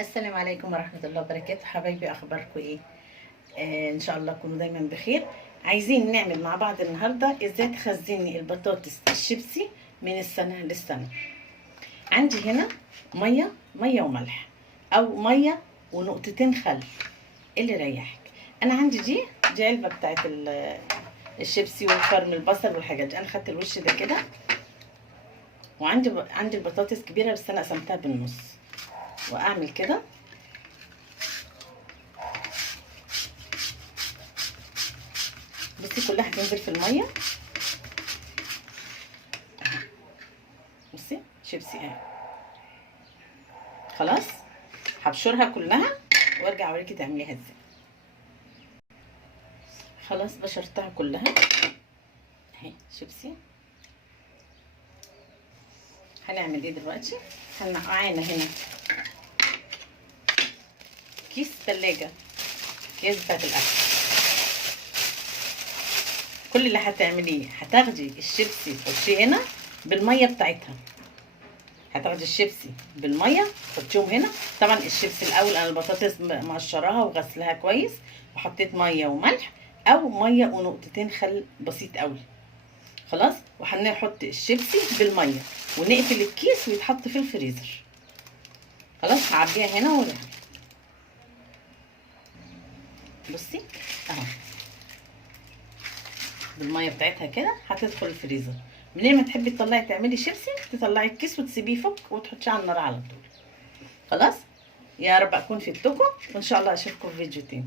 السلام عليكم ورحمة الله وبركاته. حبايبي، أخباركم إيه؟ إن شاء الله تكونوا دايما بخير. عايزين نعمل مع بعض النهاردة إزاي تخزني البطاطس الشيبسي من السنة للسنة. عندي هنا مية وملح، أو مية ونقطتين خل، اللي يريحك. أنا عندي دي علبة بتاعت الشيبسي وفرم البصل والحاجات دي. أنا خدت الوش ده كده، وعندي البطاطس كبيرة بس أنا قسمتها بالنص. وأعمل كده، بصي كلها هتنزل في الميه اهي. بصي شيبسي اهي. خلاص هبشرها كلها وارجع اوريكي تعمليها ازاي. خلاص بشرتها كلها اهي شيبسي. هنعمل ايه دلوقتي؟ معانا هنا كيس تلاجة، كيس بتاعت الاكل. كل اللي هتعمليه هتاخدي الشيبسي تحطيه هنا بالميه بتاعتها. هتاخدي الشيبسي بالميه تحطيهم هنا. طبعا الشيبسي الاول انا البطاطس مقشراها وغسلها كويس، وحطيت ميه وملح، او ميه ونقطتين خل بسيط قوي. خلاص، وهنحط الشيبسي بالميه ونقفل الكيس ويتحط في الفريزر. خلاص هعبيها هنا وهنا. بصي اهو بالميه بتاعتها كده هتدخل الفريزر. منين ما تحبي تطلعي تعملي شيبسي تطلعي الكيس وتسيبيه يفك وتحطيه على النار على طول. خلاص، يا رب اكون فدتكم، وان شاء الله اشوفكم في فيديو تاني.